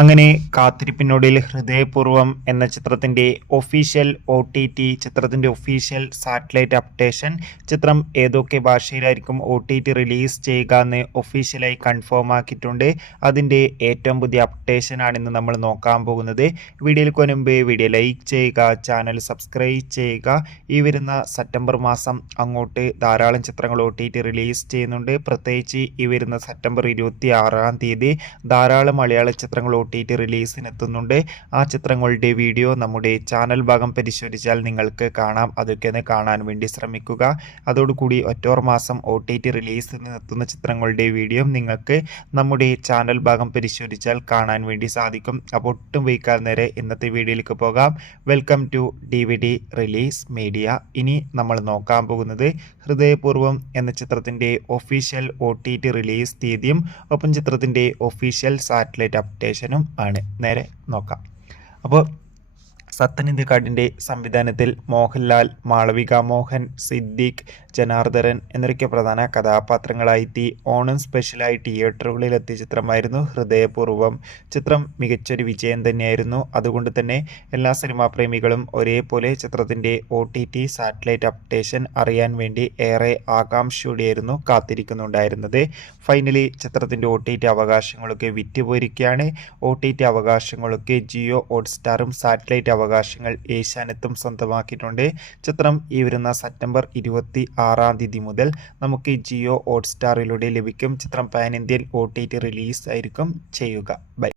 അങ്ങനെ കാത്തിരിപ്പിനൊടുവിൽ ഹൃദയപൂർവ്വം എന്ന ചിത്രത്തിൻ്റെ ഒഫീഷ്യൽ ചിത്രത്തിൻ്റെ ഒഫീഷ്യൽ സാറ്റലൈറ്റ് അപ്ഡേഷൻ ചിത്രം ഏതൊക്കെ ഭാഷയിലായിരിക്കും റിലീസ് ചെയ്യുക എന്ന് ഒഫീഷ്യലായി കൺഫേം ആക്കിയിട്ടുണ്ട്. അതിൻ്റെ ഏറ്റവും പുതിയ അപ്ഡേഷനാണ് ഇന്ന് നമ്മൾ നോക്കാൻ പോകുന്നത്. വീഡിയോയിൽ മുൻപ് വീഡിയോ ലൈക്ക് ചെയ്യുക, ചാനൽ സബ്സ്ക്രൈബ് ചെയ്യുക. ഈ വരുന്ന സെപ്റ്റംബർ മാസം അങ്ങോട്ട് ധാരാളം ചിത്രങ്ങൾ റിലീസ് ചെയ്യുന്നുണ്ട്. പ്രത്യേകിച്ച് ഈ വരുന്ന സെപ്റ്റംബർ 26-ാം തീയതി ധാരാളം മലയാള ചിത്രങ്ങൾ റിലീസിനെത്തുന്നുണ്ട്. ആ ചിത്രങ്ങളുടെ വീഡിയോ നമ്മുടെ ചാനൽ ഭാഗം പരിശോധിച്ചാൽ നിങ്ങൾക്ക് കാണാം. അതൊക്കെ ഒന്ന് കാണാൻ വേണ്ടി ശ്രമിക്കുക. അതോടുകൂടി ഒക്ടോബർ മാസം റിലീസിനെത്തുന്ന ചിത്രങ്ങളുടെ വീഡിയോ നിങ്ങൾക്ക് നമ്മുടെ ചാനൽ ഭാഗം പരിശോധിച്ചാൽ കാണാൻ വേണ്ടി സാധിക്കും. അപ്പോൾ ഒട്ടും വൈകാതെ നേരെ ഇന്നത്തെ വീഡിയോയിലേക്ക് പോകാം. Welcome to DVD release media. ഇനി നമ്മൾ നോക്കാൻ പോകുന്നത് ഹൃദയപൂർവ്വം എന്ന ചിത്രത്തിൻ്റെ ഒഫീഷ്യൽ റിലീസ് തീയതിയും ഒപ്പം ചിത്രത്തിൻ്റെ ഒഫീഷ്യൽ സാറ്റലൈറ്റ് അപ്ഡേഷനും ആണ്. നേരെ നോക്കാം. അപ്പോൾ സത്യനന്ദിക്കാടിൻ്റെ സംവിധാനത്തിൽ മോഹൻലാൽ, മാളവിക മോഹൻ, സിദ്ദീഖ്, ജനാർദ്ദനൻ എന്നൊക്കെ പ്രധാന കഥാപാത്രങ്ങളായി ഓണം സ്പെഷ്യലായി തിയേറ്ററുകളിലെത്തിയ ചിത്രമായിരുന്നു ഹൃദയപൂർവ്വം. ചിത്രം മികച്ചൊരു വിജയം തന്നെയായിരുന്നു. അതുകൊണ്ട് തന്നെ എല്ലാ സിനിമാ പ്രേമികളും ഒരേപോലെ ചിത്രത്തിൻ്റെ സാറ്റലൈറ്റ് അപ്ഡേഷൻ അറിയാൻ വേണ്ടി ഏറെ ആകാംക്ഷയോടെയായിരുന്നു കാത്തിരിക്കുന്നുണ്ടായിരുന്നത്. ഫൈനലി ചിത്രത്തിൻ്റെ അവകാശങ്ങളൊക്കെ വിറ്റുപോയിരിക്കുകയാണ്. അവകാശങ്ങളൊക്കെ ജിയോ ഹോട്ട്സ്റ്റാറും സാറ്റലൈറ്റ് അവകാശങ്ങൾ ഏഷ്യാനെറ്റും സ്വന്തമാക്കിയിട്ടുണ്ട്. ചിത്രം ഈ വരുന്ന സെപ്റ്റംബർ 26-ാം തീയതി മുതൽ നമുക്ക് ജിയോ ഹോട്ട്സ്റ്റാറിലൂടെ ലഭിക്കും. ചിത്രം പാൻ ഇന്ത്യൻ റിലീസ് ആയിരിക്കും ചെയ്യുക. ബൈ.